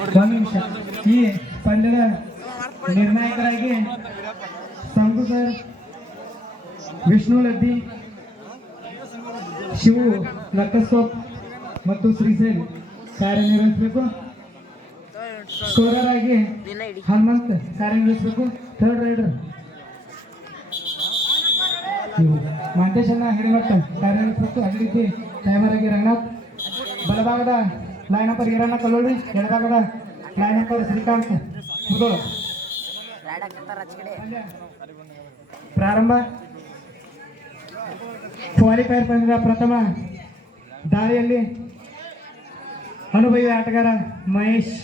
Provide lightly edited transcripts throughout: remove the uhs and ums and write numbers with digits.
ಒಂದು ನಿಮಿಷ. ಈ ಪಂದ್ಯದ ನಿರ್ಣಾಯಕರಾಗಿ ಸಂಕು ಸರ್, ವಿಷ್ಣು ಲದ್ದಿ, ಶಿವು ಲಕ್ಕಸ್ಕೋಪ್ ಮತ್ತು ಶ್ರೀಶೈಲ್ ಕಾರ್ಯನಿರ್ವಹಿಸಬೇಕು. ಸ್ಕೋರರ್ ಆಗಿ ಹನುಮಂತ್ ಕಾರ್ಯನಿರ್ವಹಿಸಬೇಕು. ಥರ್ಡ್ ರೈಡರ್ ಮಾಂತೇಶನ್ನ ಹಿಡಿಮಟ್ಟ ಕಾರ್ಯನಿರ್ವಹಿಸಬೇಕು. ಅದೇ ರೀತಿ ಟೈಮರ್ ಆಗಿ ರಂಗನಾಥ್. ಬಲಭಾಗದ ಲೈನ್ ನಂಬರ್ ಈರಣ್ಣ ಕಲ್ಲೋಳಿ, ಎಡಭಾಗದ ಲೈನ್ ನಂಬರ್ ಶ್ರೀಕಾಂತ್ ಮುದೋಳ. ಪ್ರಾರಂಭ. ಕ್ವಾಲಿಫೈರ್ ಪಂದ್ಯದ ಪ್ರಥಮ ದಾಳಿಯಲ್ಲಿ ಅನುಭವಿ ಆಟಗಾರ ಮಹೇಶ್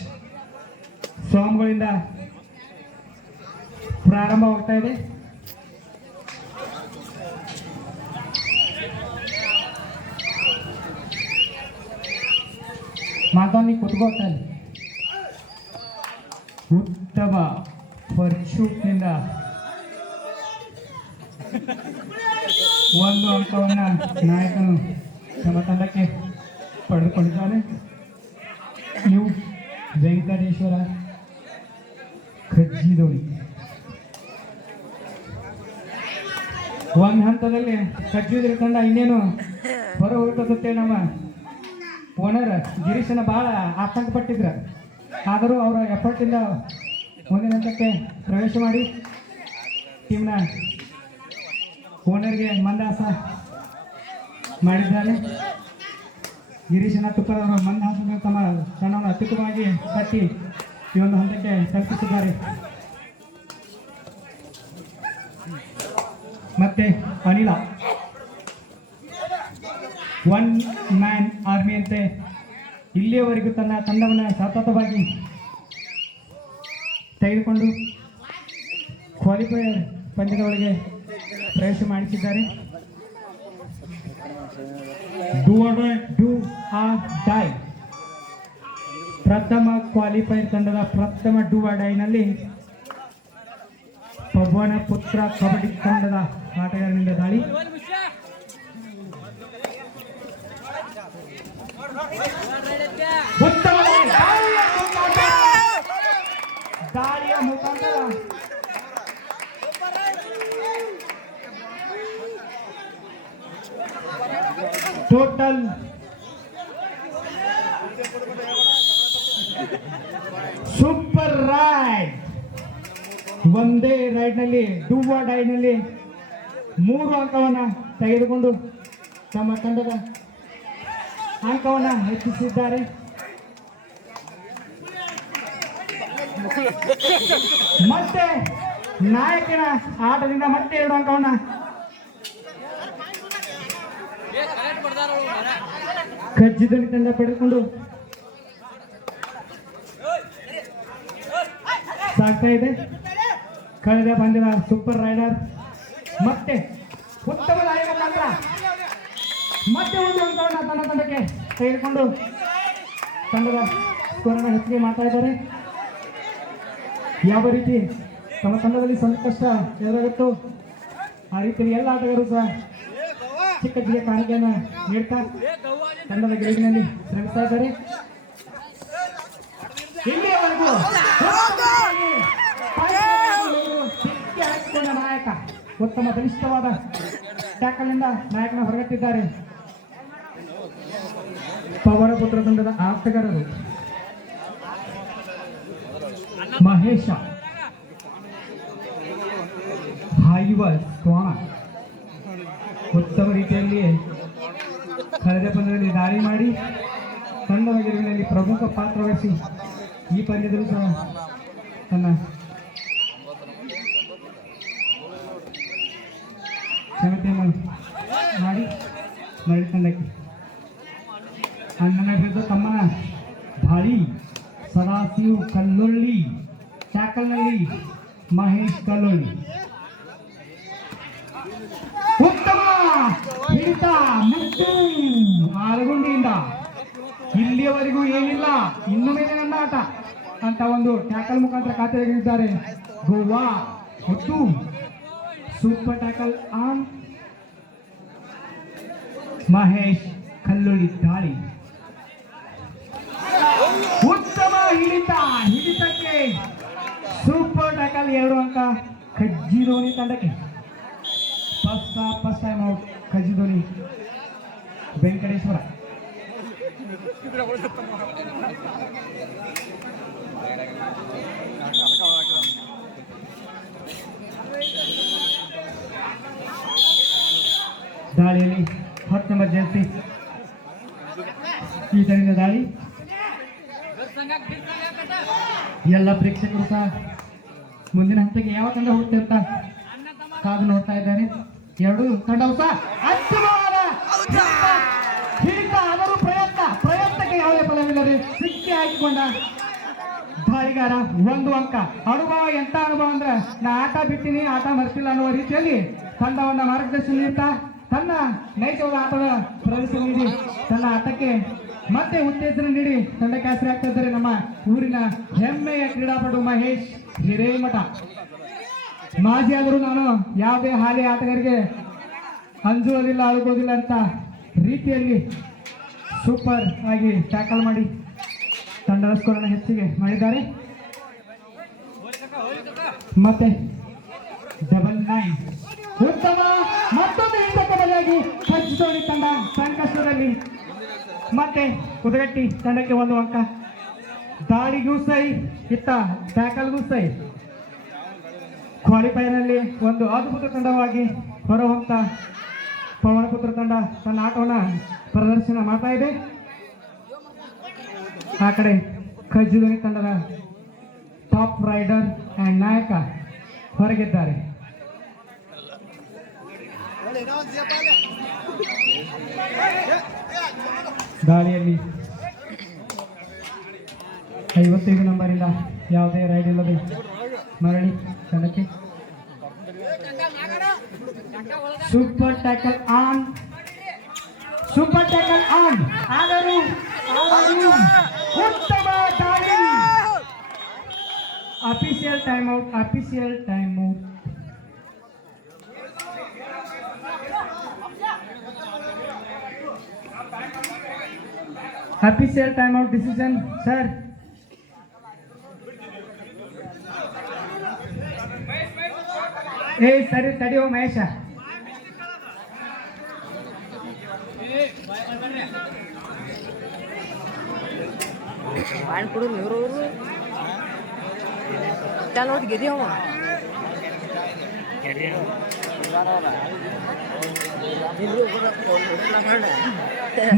ಸ್ವಾಮಿಗಳಿಂದ ಪ್ರಾರಂಭವಾಗ್ತಾ ಇದೆ. ಮಾತಾಡಿ ಕುತ್ಕೋತಾರೆ. ಉತ್ತಮ ಪರ್ಶೂಟ್ನಿಂದ ಒಂದು ಅಂಕವನ್ನು ನಾಯಕನು ತಮ್ಮ ತಂಡಕ್ಕೆ ಪಡೆದುಕೊಂಡಿದ್ದಾನೆ. ನೀವು ವೆಂಕಟೇಶ್ವರ ಕಜ್ಜಿದೋಳಿ. ಒಂದು ಹಂತದಲ್ಲಿ ಕಜ್ಜಿದ್ರ ತಂಡ ಇನ್ನೇನು ಹೊರ ಹೋಗ್ತದೆ. ನಮ್ಮ ಓನರ್ ಗಿರೀಶನ ಭಾಳ ಆತಂಕ ಪಟ್ಟಿದ್ರ, ಆದರೂ ಅವರ ಎಫರ್ಟಿಂದ ಮುಂದಿನ ಹಂತಕ್ಕೆ ಪ್ರವೇಶ ಮಾಡಿ ಟೀಮ್ನ ಓನರ್ಗೆ ಮಂದಹಾಸ ಮಾಡಿದ್ದಾರೆ. ಗಿರೀಶನ ತುಪ್ಪದವರು ಮಂದಹಾಸ ತಮ್ಮ ತಂಡವನ್ನು ಅತ್ಯುತ್ತಮವಾಗಿ ಕಟ್ಟಿ ಈ ಒಂದು ಹಂತಕ್ಕೆ ತಲುಪಿಸಿದ್ದಾರೆ. ಮತ್ತೆ ಅನಿಲ ಒನ್ ಮ್ಯಾನ್ ಆರ್ಮಿಯಂತೆ ಇಲ್ಲಿಯವರೆಗೂ ತನ್ನ ತಂಡವನ್ನು ಸತತವಾಗಿ ತೆಗೆದುಕೊಂಡು ಕ್ವಾಲಿಫೈಯರ್ ಪಂದ್ಯದ ಒಳಗೆ ಪ್ರವೇಶ ಮಾಡಿಸಿದ್ದಾರೆ. ಡೂ ಆರ್ ಡೈ ಪ್ರಥಮ ಕ್ವಾಲಿಫೈಯರ್ ತಂಡದ ಪ್ರಥಮ ಡೂ ಆರ್ ಡೈನಲ್ಲಿ ಪವನ ಪುತ್ರ ಕಬಡ್ಡಿ ತಂಡದ ಆಟಗಾರನಿಂದ ದಾಳಿ. ಉತ್ತಮ ದಾಳಿಯ ಮುಖಾಂತರ ಟೋಟಲ್ ಸೂಪರ್ ರೈಡ್. ಒಂದೇ ರೈಡ್ನಲ್ಲಿ ಡೂ ಆರ್ ಡೈನಲ್ಲಿ 3 ಅಂಕವನ್ನು ತೆಗೆದುಕೊಂಡು ತಮ್ಮ ತಂಡದ ಅಂಕವನ್ನು ಹೆಚ್ಚಿಸಿದ್ದಾರೆ. ಮತ್ತೆ ನಾಯಕನ ಆಟದಿಂದ ಮತ್ತೆ 2 ಅಂಕವನ್ನು ಕಜ್ಜಿದೋಳಿ ತಂಡ ಪಡೆದುಕೊಂಡು ಸಾಗ್ತಾ ಇದೆ. ಕಳೆದ ಪಂದ್ಯದ ಸೂಪರ್ ರೈಡರ್ ಮತ್ತೆ ಉತ್ತಮ ದಾಳಿ ಮುಖಾಂತರ ಮತ್ತೆ 1 ಅಂಕವನ್ನು ತನ್ನ ತಂಡಕ್ಕೆ ತೆಗೆದುಕೊಂಡು ತಂಡದ ಸ್ಕೋರನ್ನು ಹೆಚ್ಚಿಗೆ ಮಾಡ್ತಾ ಇದ್ದಾರೆ. ಯಾವ ರೀತಿ ತಮ್ಮ ತಂಡದಲ್ಲಿ ಸಂಕಷ್ಟ ಎದುರಾಗುತ್ತೋ ಆ ರೀತಿಯಲ್ಲಿ ಎಲ್ಲ ಆಟಗಾರರು ಸಹ ಚಿಕ್ಕ ಚಿಕ್ಕ ಕಾಣಿಕೆಯನ್ನು ನೀಡ್ತಾ ತಂಡದ ಗೆಲುವಿನಲ್ಲಿ ಶ್ರಮಿಸ್ತಾ ಇದ್ದಾರೆ. ಇಲ್ಲಿಯವರೆಗೂ ನಾಯಕ ಉತ್ತಮ ಬಲಿಷ್ಠವಾದ ಟ್ಯಾಕಲ್ನಿಂದ ನಾಯಕನ ಹೊರಗಟ್ಟಿದ್ದಾರೆ. ಪವನ ಪುತ್ರ ತಂಡದ ಆಟಗಾರರು ಮಹೇಶ ಹಾಯಿವಲ್ ಸ್ವಾಮ ಉತ್ತಮ ರೀತಿಯಲ್ಲಿ ಕಳೆದ ಪಂದ್ಯದಲ್ಲಿ ದಾಳಿ ಮಾಡಿ ತಂಡದ ಗೆಲುವಿನಲ್ಲಿ ಪ್ರಮುಖ ಪಾತ್ರ ವಹಿಸಿ ಈ ಪಂದ್ಯದಲ್ಲೂ ಸಹ ತನ್ನ ಕ್ಷಮತೆಯನ್ನು ಮಾಡಿ ಮರಳಿ ತಂಡಕ್ಕೆ ನನ್ನ ವಿರುದ್ಧ ತಮ್ಮನ ದಾಳಿ ಸದಾಶಿವ್ ಕಲ್ಲೊಳ್ಳಿ. ಟ್ಯಾಕಲ್ನಲ್ಲಿ ಮಹೇಶ್ ಕಲ್ಲೊಳ್ಳಿ. ಉತ್ತಮ ಹಿಡಿತ ಮುಟ್ಟು ಆಲಗುಂಡಿಯಿಂದ ಇಲ್ಲಿಯವರೆಗೂ ಏನಿಲ್ಲ, ಇನ್ನು ಮೇಲೆ ನನ್ನ ಆಟ ಅಂತ ಒಂದು ಟ್ಯಾಕಲ್ ಮುಖಾಂತರ ಖಾತೆ ತೆಗೆದಿದ್ದಾರೆ ಗೋವಾ. ಮತ್ತು super tackle on Mahesh Kallolli ದಾಳಿ. ಉತ್ತಮ ಹಿಡಿತ 2 ಅಂಕ ಖಜ್ಜಿ ಧೋನಿ ತಂಡಕ್ಕೆ. First time out Khajji Dhoni Venkateshwara. ದಾಳಿಯಲ್ಲಿ 10 ನಂಬರ್ ಜರ್ಸಿ ಈ ತರದಿಂದ ದಾಳಿ. ಎಲ್ಲ ಪ್ರೇಕ್ಷಕರು ಸಹ ಮುಂದಿನ ಹಂತಕ್ಕೆ ಯಾವ ತಂಡ ಹೋಗುತ್ತೆ ಅಂತ ಕಾದು ನೋಡ್ತಾ ಇದ್ದಾರೆ. ಎರಡು ತಂಡವು ಸಹ ಅಂತಿಮವಾದ ಹಿಡಿತ, ಆದರೂ ಪ್ರಯತ್ನಕ್ಕೆ ಯಾವುದೇ ಫಲವಿಲ್ಲದೆ ಸಿಕ್ಕಿ ಹಾಕಿಕೊಂಡ ದಾಳಿಗಾರ 1 ಅಂಕ. ಅನುಭವ ಎಂತ ಅನುಭವ ಅಂದ್ರೆ ನಾ ಆಟ ಬಿಟ್ಟಿನಿ, ಆಟ ಮರ್ತಿಲ್ಲ ಅನ್ನುವ ರೀತಿಯಲ್ಲಿ ತಂಡವನ್ನ ಮಾರ್ಗದರ್ಶನ ನೀಡ್ತಾ ತನ್ನ ನೈಜವಾದ ಆಟದ ಪ್ರದರ್ಶನ ನೀಡಿ ತನ್ನ ಆಟಕ್ಕೆ ಮತ್ತೆ ಉತ್ತೇಜನ ನೀಡಿ ತಂಡಕ್ಕೆ ಆಸರೆ ಆಗ್ತಾ ಇದ್ದಾರೆ ನಮ್ಮ ಊರಿನ ಹೆಮ್ಮೆಯ ಕ್ರೀಡಾಪಟು ಮಹೇಶ್ ಹಿರೇಮಠ. ಮಾಜಿ ಆದರೂ ನಾನು ಯಾವುದೇ ಹಾಲಿ ಆಟಗಾರರಿಗೆ ಅಂಜುವುದಿಲ್ಲ, ಅಳುವುದಿಲ್ಲ ಅಂತ ರೀತಿಯಲ್ಲಿ ಸೂಪರ್ ಆಗಿ ಟ್ಯಾಕಲ್ ಮಾಡಿ ತಂಡದ ಸ್ಕೋರನ್ನು ಹೆಚ್ಚಿಗೆ ಮಾಡಿದ್ದಾರೆ. ಮತ್ತೆ 9 ಉತ್ತಮ ಮತ್ತೊಂದು ಹಿಂದಕ್ಕೆ ಬದಲಾಗಿ ಖಜ್ಜಿ ಧೋನಿ ತಂಡ ಸಂಕಷ್ಟದಲ್ಲಿ ಮತ್ತೆ ಕುದಗಟ್ಟಿ ತಂಡಕ್ಕೆ 1 ಅಂಕ. ದಾಳಿಗೂ ಸೈ, ಇತ್ತ ಟ್ಯಾಕಲ್ಗೂ ಸೈ. ಕ್ವಾಲಿಫೈನಲ್ಲಿ ಒಂದು ಅದ್ಭುತ ತಂಡವಾಗಿ ಹೊರಹೊತ್ತ ಪವನಪುತ್ರ ತಂಡ ತನ್ನ ಆಟವನ್ನು ಪ್ರದರ್ಶನ ಮಾಡ್ತಾ ಇದೆ. ಆ ಕಡೆ ಖಜ್ಜಿ ಧೋನಿ ತಂಡದ ಟಾಪ್ ರೈಡರ್ ಅಂಡ್ ನಾಯಕ ಹೊರಗಿದ್ದಾರೆ. ದಾಳಿಯಲ್ಲಿ 55 ನಂಬರಿಂದ ಯಾವುದೇ ರೈಡ್ ಇಲ್ಲದೆ ಮರಳಿ ತಂಡಕ್ಕೆ. ಸೂಪರ್ ಟ್ಯಾಕಲ್ ಆನ್, ಆದರೂ ಉತ್ತಮ ದಾಳಿ. Official time out. Official time out decision sir. ಸರಿ ತಡಿಯೋ ಮಹೇಶ.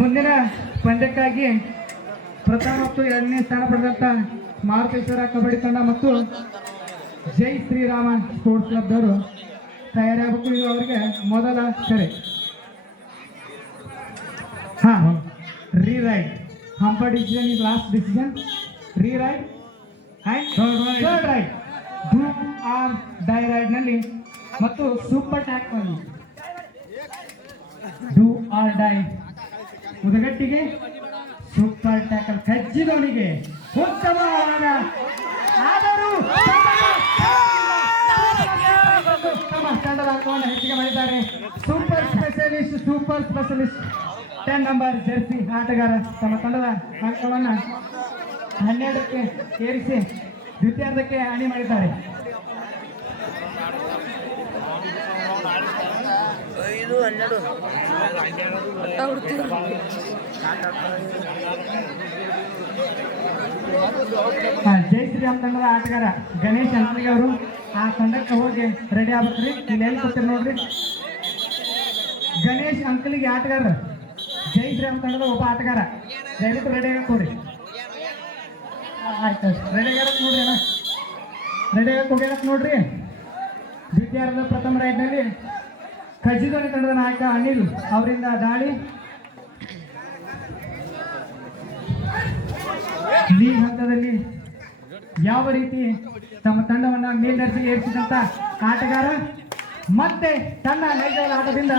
ಮುಂದಿನ ಪಂದ್ಯಕ್ಕಾಗಿ ಪ್ರಥಮ ಮತ್ತು 2ನೇ ಸ್ಥಾನ ಪಡೆದಂತ ಮಾರುತೇಶ್ವರ ಕಬಡ್ಡಿ ತಂಡ ಮತ್ತು ಜೈ ಶ್ರೀರಾಮ ಸ್ಪೋರ್ಟ್ಸ್ ಕ್ಲಬ್ದವರು ತಯಾರಾಗಬೇಕು. ಇದು ಅವರಿಗೆ ಮೊದಲ ಕರೆ. Reraid umpire decision is last decision. Reraid and third raid, do or die raid ನಲ್ಲಿ ಮತ್ತು super tackle do or die ಉದಗಟ್ಟಿಗೆ, ಸೂಪರ್ ಟ್ಯಾಕಲ್ ಖಜ್ಜಿ ಧೋನಿಗೆ. ಉತ್ತಮವಾದ ಆದರೂ ತಮ್ಮ ತಂಡದ ಅಂಕವನ್ನು ಹೆಚ್ಚಿಗೆ ಮಾಡಿದ್ದಾರೆ. ಸೂಪರ್ ಸ್ಪೆಷಲಿಸ್ಟ್ 10 ನಂಬರ್ ಜರ್ಸಿ ಆಟಗಾರ ತಮ್ಮ ತಂಡದ ಅಂಕವನ್ನು 12ಕ್ಕೆ ಏರಿಸಿ ದ್ವಿತೀಯಾರ್ಧಕ್ಕೆ ಅಣಿ ಮಾಡಿದ್ದಾರೆ. ಜೈ ಶ್ರೀರಾಮ್ ತಂಡದ ಆಟಗಾರ ಗಣೇಶ್ ಅಂಕಲಿಗೆ ಅವರು ಆ ತಂಡಕ್ಕೆ ಹೋಗಿ ರೆಡಿ ಆಗ್ಬೇಕ್ರಿ. ಇಲ್ಲಿ ಎಲ್ಲಿ ಕೊಡ್ತೀರಿ ನೋಡ್ರಿ. ಗಣೇಶ್ ಅಂಕಲಿಗೆ ಆಟಗಾರ ಜೈ ಶ್ರೀರಾಮ್ ತಂಡದ ಒಬ್ಬ ಆಟಗಾರ ದಯವಿಟ್ಟು ರೆಡಿ ಆಗಕ್ಕೆ ಹೋಗ್ರಿ. ಆಯ್ತು, ರೆಡಿ ಆಗಕ್ಕೆ ನೋಡ್ರಿ ಅಣ್ಣ, ರೆಡಿ ಆಗಕ್ಕೆ ಹೋಗ್ಯಾರಕ್ಕೆ ನೋಡ್ರಿ. ದ್ವಿತೀಯಾರ್ಧದ ಪ್ರಥಮ ರೈಡ್ನಲ್ಲಿ ಖಜ್ಜಿ ಧೋನಿ ತಂಡದ ನಾಯಕ ಅನಿಲ್ ಅವರಿಂದ ದಾಳಿ. ಲೀಗ್ ಹಂತದಲ್ಲಿ ಯಾವ ರೀತಿ ತಮ್ಮ ತಂಡವನ್ನ ಮೇಲ್ದರ್ಜೆಗೆ ಏರಿಸಿದಂತ ಆಟಗಾರ ಮತ್ತೆ ತನ್ನ ನೈಜವಾದ ಆಟದಿಂದ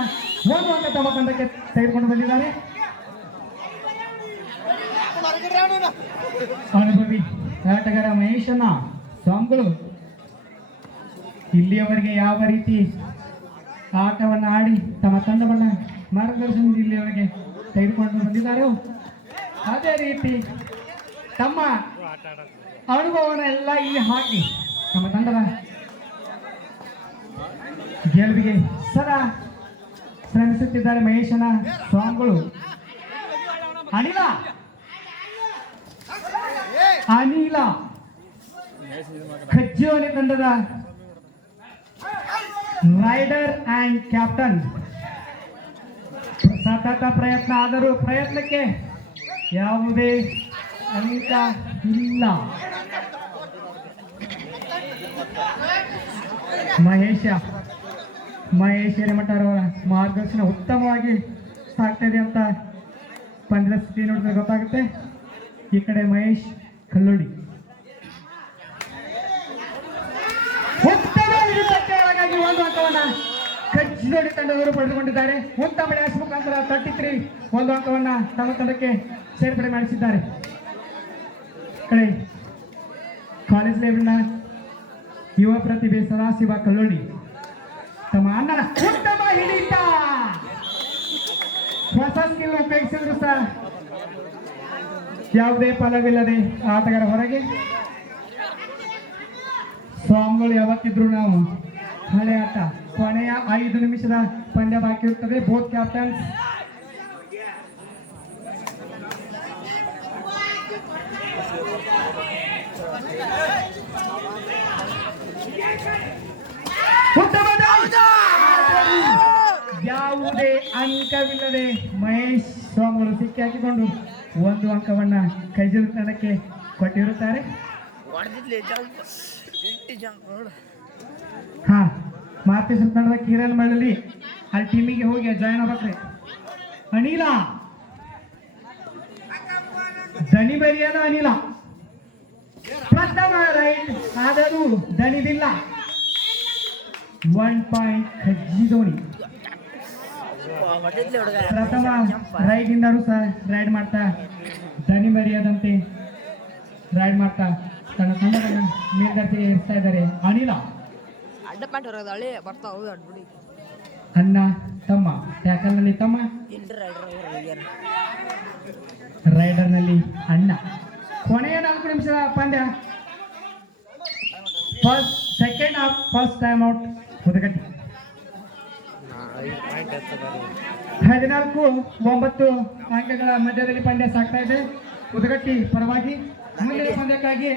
1 ಅಂಕ ತಮ್ಮ ತಂಡಕ್ಕೆ ತೆಗೆದುಕೊಂಡು ಬಂದಿದ್ದಾರೆ. ಅನುಭವಿ ಆಟಗಾರ ಮಹೇಶನ ಸ್ವಾಮಿಗಳು ಇಲ್ಲಿಯವರೆಗೆ ಯಾವ ರೀತಿ ಆಟವನ್ನು ಆಡಿ ತಮ್ಮ ತಂಡವನ್ನು ಮಾರ್ಗದರ್ಶನ ಇಲ್ಲಿಯವರೆಗೆ ತೆಗೆದುಕೊಂಡು ಬಂದಿದ್ದಾರೆ, ಅದೇ ರೀತಿ ತಮ್ಮ ಅನುಭವವನ್ನು ಎಲ್ಲ ಇಲ್ಲಿ ಹಾಕಿ ನಮ್ಮ ತಂಡದ ಗೆಲುವಿಗೆ ಸದಾ ಶ್ರಮಿಸುತ್ತಿದ್ದಾರೆ ಮಹೇಶನ ಸ್ವಾಮಿಗಳು. ಅನಿಲ ಅನಿಲ ಖಜ್ಜಿಯೋನಿ ತಂಡದ ರೈಡರ್ ಅಂಡ್ ಕ್ಯಾಪ್ಟನ್. ಸತತ ಪ್ರಯತ್ನ ಆದರೂ ಪ್ರಯತ್ನಕ್ಕೆ ಯಾವುದೇ ಅಂಕ ಇಲ್ಲ. ಮಹೇಶ್ ಹಿರೇಮಠರವರ ಮಾರ್ಗದರ್ಶನ ಉತ್ತಮವಾಗಿ ಸಾಗ್ತಾ ಇದೆ ಅಂತ ಪಂದ್ಯದ ಸ್ಥಿತಿ ನೋಡಿದ್ರೆ ಗೊತ್ತಾಗುತ್ತೆ. ಈ ಕಡೆ ಮಹೇಶ್ ಕಲ್ಲೋಡಿ ಉತ್ತಮ ಹಿಡಿತಕ್ಕೆ ಒಳಗಾಗಿ ಒಂದು ಅಂಕವನ್ನ ಖಜ್ಜಿಯೋಡಿ ತಂಡದವರು ಪಡೆದುಕೊಂಡಿದ್ದಾರೆ. ಉತ್ತಮ ಡ್ಯಾಶ್ ಮುಖಾಂತರ 33 ಒಂದು ಅಂಕವನ್ನ ತಮ್ಮ ತಂಡಕ್ಕೆ ಸೇರ್ಪಡೆ ಮಾಡಿಸಿದ್ದಾರೆ. ಕಡೆ ಕಾಲೇಜ್ ಲೆವೆಲ್ನ ಯುವ ಪ್ರತಿಭೆ ಸದಾಶಿವ ಕಲ್ಲೋಡಿ ತಮ್ಮ ಅಣ್ಣನ ಉತ್ತಮ ಹಿಡಿತ. ಹೊಸ ಸ್ಕಿಲ್ ಉಪಯೋಗಿಸಿದ್ರು ಸಹ ಯಾವುದೇ ಫಲವಿಲ್ಲದೆ ಆಟಗಾರ ಹೊರಗೆ. ಸ್ವಾಮಿಗಳು ಯಾವತ್ತಿದ್ರು ನಾವು ಹಳೆ ಆಟ ಕೊನೆಯ 5 ನಿಮಿಷದ ಪಂದ್ಯ ಬಾಕಿ ಇರುತ್ತದೆ. ಬೋತ್ ಕ್ಯಾಪ್ಟನ್ಸ್ ಯಾವುದೇ ಅಂಕವಿಲ್ಲದೆ ಮಹೇಶ್ ಸ್ವಾಮಿಗಳು ಸಿಕ್ಕಿ ಹಾಕಿಕೊಂಡು ಒಂದು ಅಂಕವನ್ನ ಕೈಜಲ್ ತಂಡಕ್ಕೆ ಕೊಟ್ಟಿರುತ್ತಾರೆ. ಹಾ, ಮಾತೇಶ್ವರ ತಂಡದ ಕಿರಣ್ ಮಳ್ಳಲಿ ಅಲ್ಲಿ ಟೀಮಿಗೆ ಹೋಗಿ ಜಾಯ್ನ್ ಆಗ್ಬೇಕ್ರಿ. ಅನಿಲ ದನಿ ಬರಿಯದ ಅನಿಲ ಪ್ರಥಮ ರೈಟ್ ಆದರೂ ದಣಿದಿಲ್ಲ. 1 ಪಾಯಿಂಟ್ ಖಜ್ಜಿ ಧೋನಿ. ಪ್ರಥಮ ರೈಡ್ ಇಂದಾರು ಸಹ ರೈಡ್ ಮಾಡ್ತಾ ದನಿ ಬರಿಯದಂತೆ ರೈಡ್ ಮಾಡ್ತಾ ತನ್ನ ತಂಡದ ಮೇಲ್ದರ್ಜೆಗೆ ಇರಿಸ್ತಾ ಇದ್ದಾರೆ. ಅನಿಲ ಅಣ್ಣ ತಮ್ಮ ಟ್ಯಾಕಲ್ ನಲ್ಲಿ ತಮ್ಮ, ರೈಡರ್ ನಲ್ಲಿ ಅಣ್ಣ. ಕೊನೆಯ 4 ನಿಮಿಷದ ಪಂದ್ಯ. Second half first time out Hudagatti. 14-9 ಅಂಕಗಳ ಮಧ್ಯದಲ್ಲಿ ಪಂದ್ಯ ಸಾಗ್ತಾ ಇದೆ ಹುದಗಟ್ಟಿ ಪರವಾಗಿ. ಮುಂದಿನ ಪಂದ್ಯಕ್ಕಾಗಿ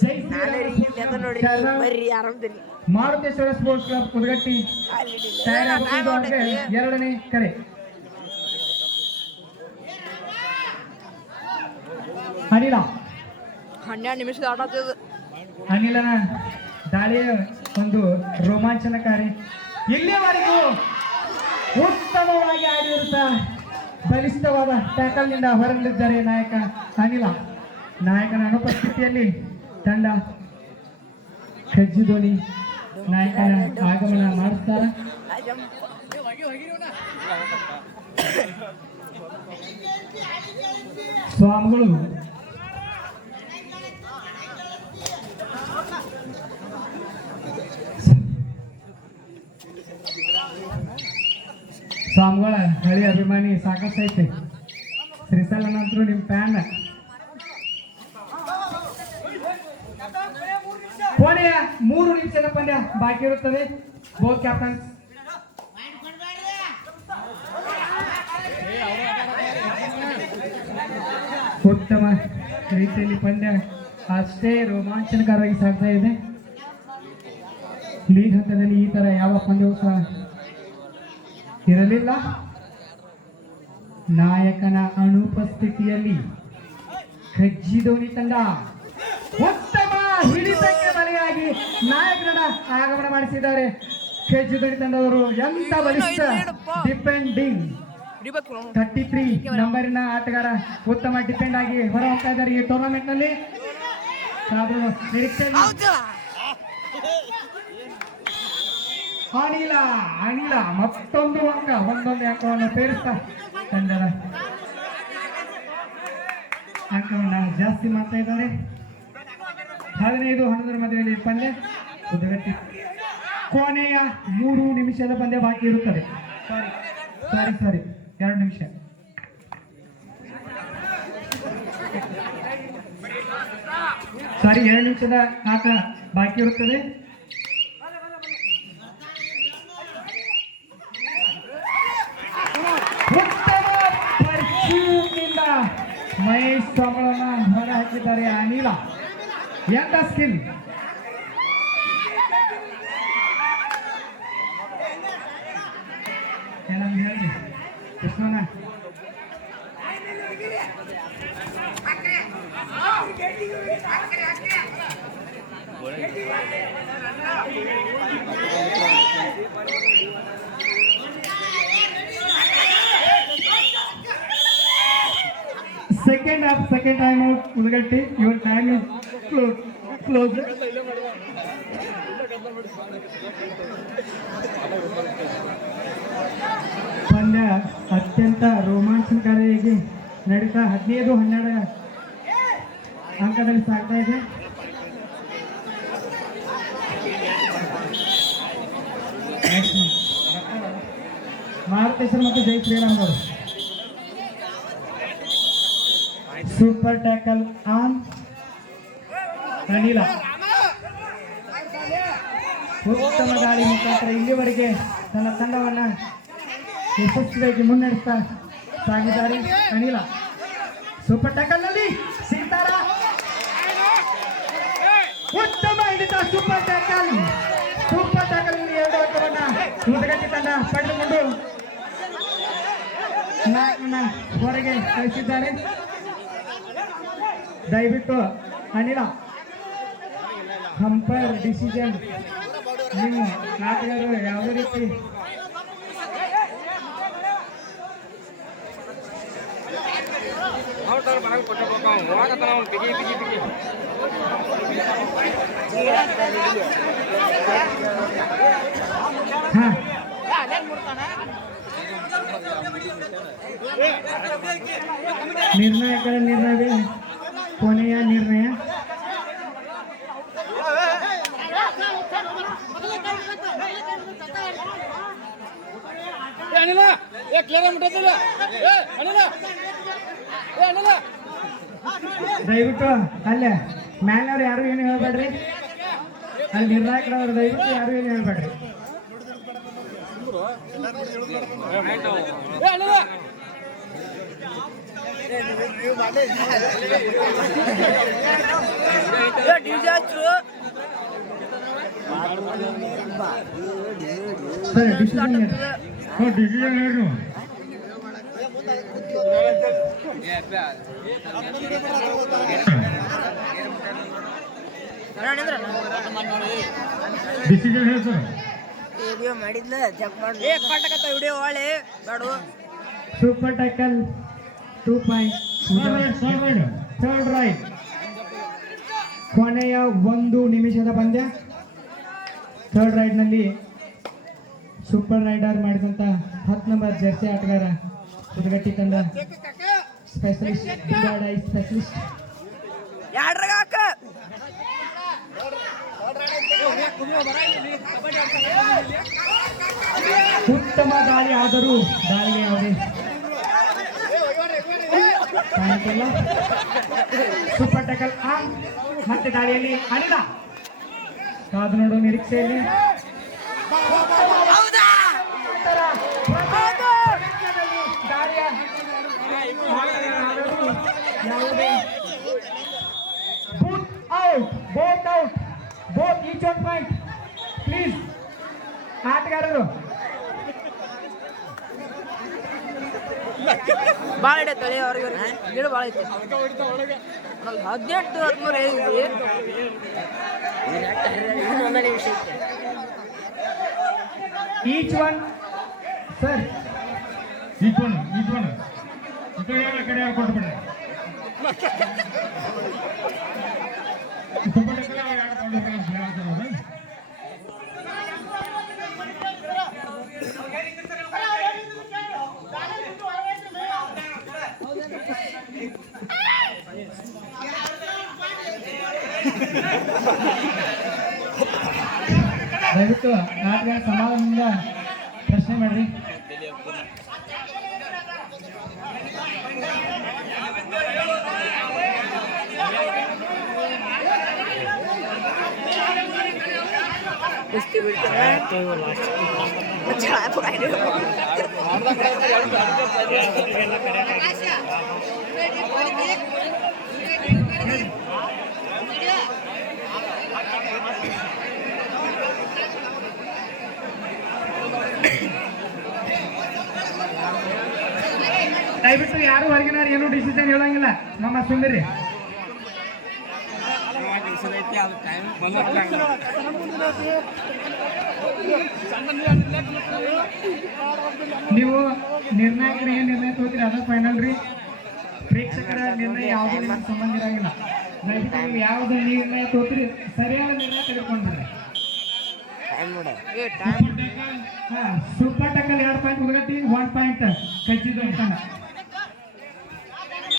ಜೈ ಮಾರುತೇಶ್ವರ ಸ್ಪೋರ್ಟ್ಸ್ ಕ್ಲಬ್ ಹುದಗಟ್ಟಿ ತಯಾರಾಗುತ್ತಿದ್ದು ಎರಡನೇ ಕರೆ. ಅನಿಲ 12 ನಿಮಿಷದ ಆಟ. ಅನಿಲನ ದಾಳಿಯ ಒಂದು ರೋಮಾಂಚನಕಾರಿ. ಇಲ್ಲಿಯವರೆಗೂ ಉತ್ತಮವಾಗಿ ಆಡಿರುತ್ತಾ ಬಲಿಷ್ಠವಾದ ಟ್ಯಾಕಲ್ನಿಂದ ಹೊರಲಿದ್ದಾರೆ ನಾಯಕ ಅನಿಲ. ನಾಯಕನ ಅನುಪಸ್ಥಿತಿಯಲ್ಲಿ ತಂಡ ಖಜ್ಜಿ ಧೋನಿ ನಾಯಕನ ಆಗಮನ ಮಾಡಿಸ್ತಾರ. ಸ್ವಾಮಿಗಳು ಸ್ವಾಮಿಗಳ ಹಳಿ ಅಭಿಮಾನಿ ಸಾಕಷ್ಟು ಐತೆ. ಶ್ರೀಸಲ ನಂತರ ನಿಮ್ಮ ಫ್ಯಾನ್. ಕೊನೆಯ 3 ನಿಮಿಷದ ಪಂದ್ಯ ಬಾಕಿ ಇರುತ್ತದೆ. ಬೋತ್ ಕ್ಯಾಪ್ಟನ್ಸ್ ಉತ್ತಮ ರೀತಿಯಲ್ಲಿ ಪಂದ್ಯ ಅಷ್ಟೇ ರೋಮಾಂಚನಕಾರವಾಗಿ ಸಾಗ್ತಾ ಇದೆ. ಲೀಗ್ ಹಂತದಲ್ಲಿ ಈ ತರ ಯಾವ ಪಂದ್ಯವೂ ಸಹ ಇರಲಿಲ್ಲ. ನಾಯಕನ ಅನುಪಸ್ಥಿತಿಯಲ್ಲಿ ಖಜ್ಜಿ ಧೋನಿ ತಂಡ ಉತ್ತಮ ಹಿಡಿತಕ್ಕೆ ಬಲಿಯಾಗಿ ನಾಯಕನ ಆಗಮನ ಮಾಡಿಸಿದ್ದಾರೆ. ಖಜ್ಜಿ ಧೋನಿ ತಂಡದವರು ಎಂತ ಬಲಿಷ್ಠ ಡಿಪೆಂಡಿಂಗ್ 33 ನಂಬರಿನ ಆಟಗಾರ ಉತ್ತಮ ಡಿಪೆಂಡ್ ಆಗಿ ಹೊರ ಹೋಗ್ತಾ ಇದ್ದಾರೆ ಈ ಟೂರ್ನಮೆಂಟ್ ನಲ್ಲಿ. ನಿರೀಕ್ಷೆ ಅನಿಲ ಮತ್ತೊಂದು ಅಂಕ, ಒಂದೊಂದು ಅಂಕವನ್ನು ಸೇರಿಸ್ತಾ ತಂಡದ ಅಂಕವನ್ನ ಜಾಸ್ತಿ ಮಾಡ್ತಾ ಇದ್ದಾರೆ. 15-11 ಮಧ್ಯದಲ್ಲಿ ಪಂದ್ಯ ಹುದಗಟ್ಟಿ. ಕೊನೆಯ 3 ನಿಮಿಷದ ಪಂದ್ಯ ಬಾಕಿ ಇರುತ್ತದೆ. ಸಾರಿ 2 ನಿಮಿಷ. ಸಾರಿ 2 ನಿಮಿಷದ ಆಟ ಬಾಕಿ ಇರುತ್ತದೆ. ಮಹೇಶ್ ಸ್ವಾಮಿಗಳನ್ನ ಹೊರ ಹಾಕಿದ್ದಾರೆ ಅನಿಲ. ಎಂತ ಸ್ಕಿಲ್! ಏನಂತ ಹೇಳಿ ಕೃಷ್ಣನ second time out Udagatti. Your time is closed. ಪಂದ್ಯ ಅತ್ಯಂತ ರೋಮಾಂಚನಕಾರಿಯಾಗಿ ನಡೀತಾ 15-12 ಅಂಕದಲ್ಲಿ ಸಾಗ್ತಾ ಇದೆ. ಮಾರುತೇಶ್ವರ ಮತ್ತು ಜೈ ಶ್ರೀರಾಮ್ ಅವರು ಸೂಪರ್ ಟ್ಯಾಕಲ್ ಆನ್ ಅನಿಲ. ಉತ್ತಮ ದಾಳಿ ಮುಖಾಂತರ ಇಲ್ಲಿವರೆಗೆ ತನ್ನ ತಂಡವನ್ನ ಯಶಸ್ವಿಯಾಗಿ ಮುನ್ನಡೆಸ್ತಾ ಸಾಗಿದ್ದಾರೆ ಅನಿಲ. ಸೂಪರ್ ಟ್ಯಾಕಲ್ ನಲ್ಲಿ ಸಿಗ್ತಾರ. ಉತ್ತಮ ಹಿಡಿತ. ಸೂಪರ್ ಟ್ಯಾಕಲ್ ಎರಡು ಅಂಕವನ್ನ ಉದಗಟ್ಟಿ ತಂಡ ಪಡೆದುಕೊಂಡು ನಾಲ್ಕನ್ನ ಹೊರಗೆ ಕಳಿಸಿದ್ದಾರೆ. ದಯವಿಟ್ಟು ಅನಿಲ ಅಂಪೈರ್ ಡಿಸಿಷನ್ ನೀವು ಆಟಗಾರರು ಯಾವುದೇ ರೀತಿ ನಿರ್ಣಾಯಕರ ನಿರ್ಣಯವೇ ಕೊನೆಯ ನಿರ್ಣಯ. ದಯವಿಟ್ಟು ಅಲ್ಲೇ ಮ್ಯಾನವ್ರು ಯಾರು ಏನು ಹೇಳ್ಬೇಡ್ರಿ. ಅಲ್ಲಿ ನಿರ್ಣಾಯಕರವ್ರು ದಯವಿಟ್ಟು ಯಾರು ಏನು ಹೇಳ್ಬೇಡ್ರಿ. ಡಿಸಿಷನ್ ಹೇಳಿ. ಡಿಸಿಷನ್ ಹೇಳಿ ಸರ್. ವಿಡಿಯೋ ಮಾಡಿದ್ಲ ಚೆಕ್ ಮಾಡಿ ವಿಡಿಯೋ ಒಳ್ಳೆ ಬೇಡ. Super tackle 2 point. Third right. ಕೊನೆಯ 1 ನಿಮಿಷದ ಪಂದ್ಯ. ಥರ್ಡ್ ರೈಡ್ನಲ್ಲಿ ಸೂಪರ್ ರೈಡರ್ ಮಾಡಿದಂಥ 10 ನಂಬರ್ ಜರ್ಸಿ ಆಟಗಾರ ಉದಗಟ್ಟಿ ತಂಡ ಸ್ಪೆಷಲಿಸ್ಟ್ ಸ್ಪೆಷಲಿಸ್ಟ್ ಉತ್ತಮ ದಾಳಿ ಆದರೂ ದಾಳಿಗೆ ಯಾವುದೇ ಕಾಣಿಕೆಲ್ಲ. Super tackle on. ಮತ್ತೆ ದಾಳಿಯಲ್ಲಿ ಅನಿಲ. ಕಾದು ನೋಡುವ ನಿರೀಕ್ಷೆಯಲ್ಲಿ both each one point please. ಆಟಗಾರರು ಭಾಳ ಇಡತ್ತಳಿ ಅವ್ರಿಗೆ ಗಿಡ ಭಾಳ ಐತೆ. 18 each one sir. Each one ಕಡೆ ಯಾರು ಕೊಟ್ಬಿಡ್ರಿ. ದಯವಿಟ್ಟು ಆಟಗಾರ ಸಮಾಧಾನದಿಂದ ಪ್ರಶ್ನೆ ಮಾಡ್ರಿ. कुश्ती बिल्डर तो लास्ट अच्छा है पकड़ लो ದಯವಿಟ್ಟು ಯಾರು ಹೊರಗಿನಾರು ಏನು ಡಿಸಿಷನ್ ಹೇಳಂಗಿಲ್ಲ ನಮ್ಮ ಸುಂದರಿ. ನೀವು ನಿರ್ಣಾಯಕರ ಏನ್ ನಿರ್ಣಯ ತಗೋತೀರಿ ಅದ ಫೈನಲ್ ರೀ. ಪ್ರೇಕ್ಷಕರ ನಿರ್ಣಯ ಯಾವುದೇ ಸಂಬಂಧ ಇರಂಗಿಲ್ಲ. ದಯವಿಟ್ಟು ನೀವು ಯಾವ್ದು ನಿರ್ಣಯ ತಗೋತೀರಿ ಸರಿಯಾದ ನಿರ್ಣಯ ತೆಗೆದುಕೊಂಡ್ರಿ. Super tackle 2 point Hudugatti 1 point ಕಚ್ಚಿದ್ದು